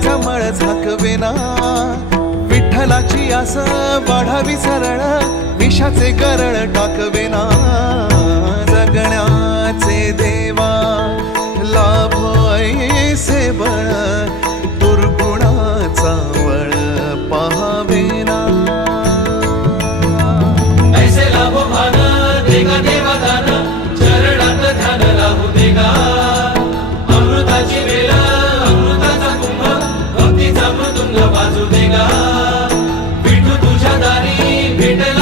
पापाचा मळ झाकवेना, विठ्ठलाची आस वाढावी सरळ, विषाचे गरळ टाकवेना. जगण्याचे देवा लाभो ऐसे बळ, दुर्गुणाचा वळ पाहावेना. ऐसे लाभो भान देगा देवा दान, चरणात ध्यान लावू देगा. अमृताची वेल अमृताचा कुंभ, भक्तीचा मृदुंग वाजू देगा. विठू तुझ्या दारी भेटेल